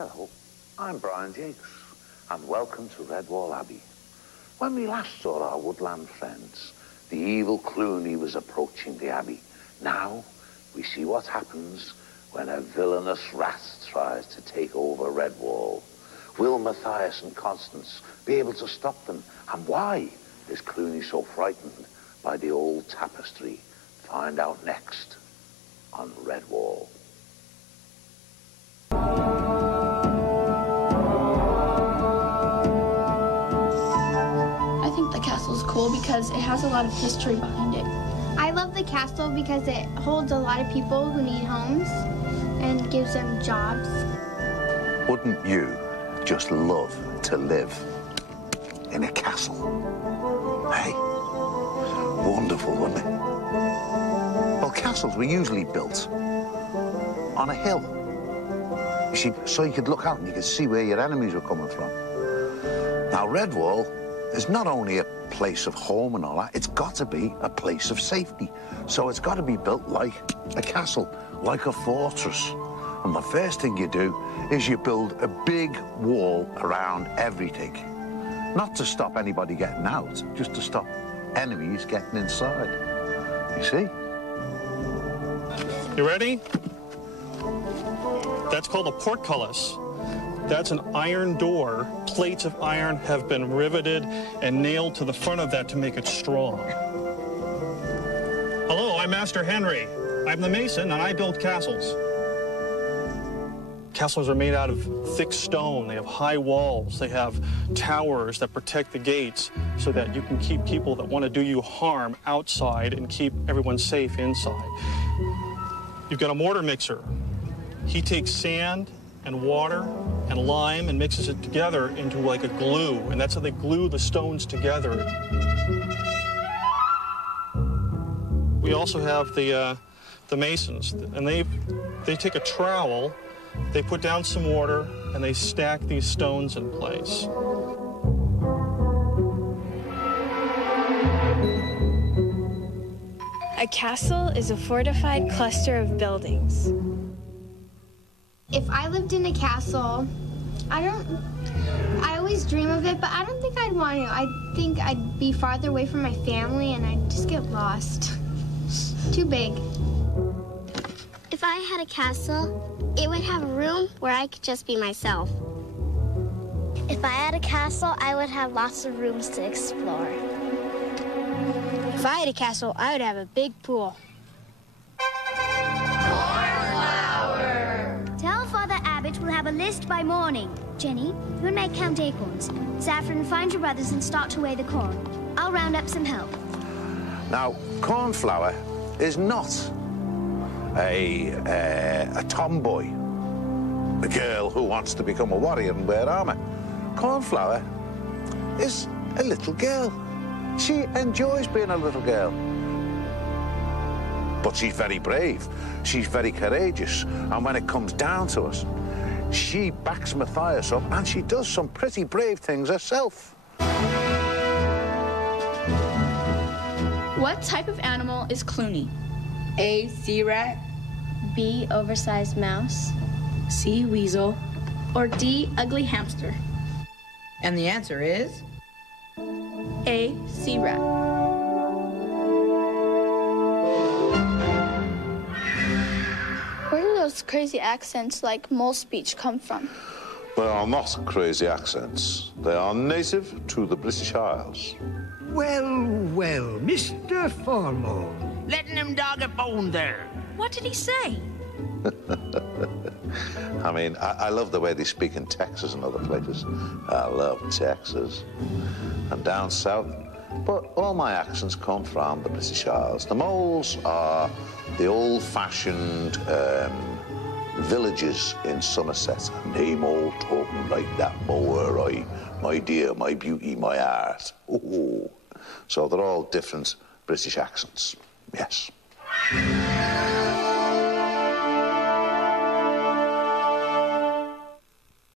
Hello, I'm Brian Jacques, and welcome to Redwall Abbey. When we last saw our woodland friends, the evil Cluny was approaching the abbey. Now, we see what happens when a villainous rat tries to take over Redwall. Will Matthias and Constance be able to stop them? And why is Cluny so frightened by the old tapestry? Find out next on Redwall. I think the castle's cool because it has a lot of history behind it. I love the castle because it holds a lot of people who need homes and gives them jobs. Wouldn't you just love to live in a castle? Hey, wonderful, wouldn't it? Well, castles were usually built on a hill. You see, so you could look out and you could see where your enemies were coming from. Now, Redwall is not only a place of home and all that, it's got to be a place of safety. So it's got to be built like a castle, like a fortress. And the first thing you do is you build a big wall around everything. Not to stop anybody getting out, just to stop enemies getting inside. You see? You ready? That's called a portcullis. That's an iron door. Plates of iron have been riveted and nailed to the front of that to make it strong. Hello, I'm Master Henry. I'm the mason, and I build castles. Castles are made out of thick stone. They have high walls. They have towers that protect the gates so that you can keep people that want to do you harm outside and keep everyone safe inside. You've got a mortar mixer. He takes sand and water and lime and mixes it together into like a glue, and that's how they glue the stones together. We also have the masons, and they take a trowel, they put down some water, and they stack these stones in place. A castle is a fortified cluster of buildings. If I lived in a castle, I always dream of it, but I don't think I'd want to. I think I'd be farther away from my family and I'd just get lost. Too big. If I had a castle, it would have a room where I could just be myself. If I had a castle, I would have lots of rooms to explore. If I had a castle, I would have a big pool. Tell Father Abbott we'll have a list by morning. Jenny, you and Meg count acorns. Saffron, find your brothers and start to weigh the corn. I'll round up some help. Now, Cornflower is not a tomboy, a girl who wants to become a warrior and wear armor. Cornflower is a little girl. She enjoys being a little girl. But she's very brave, she's very courageous, and when it comes down to it, she backs Matthias up and she does some pretty brave things herself. What type of animal is Cluny? A, sea rat. B, oversized mouse. C, weasel. Or D, ugly hamster? And the answer is? A, sea rat. Where do those crazy accents like mole speech come from? They are not crazy accents. They are native to the British Isles. Well, well, Mr. Formal. Letting him dog a bone there. What did he say? I mean, I love the way they speak in Texas and other places. I love Texas. And down south. But all my accents come from the British Isles. The moles are the old-fashioned villages in Somerset. And they all talking like that, my dear, my beauty, my art. Ooh. So they're all different British accents, yes.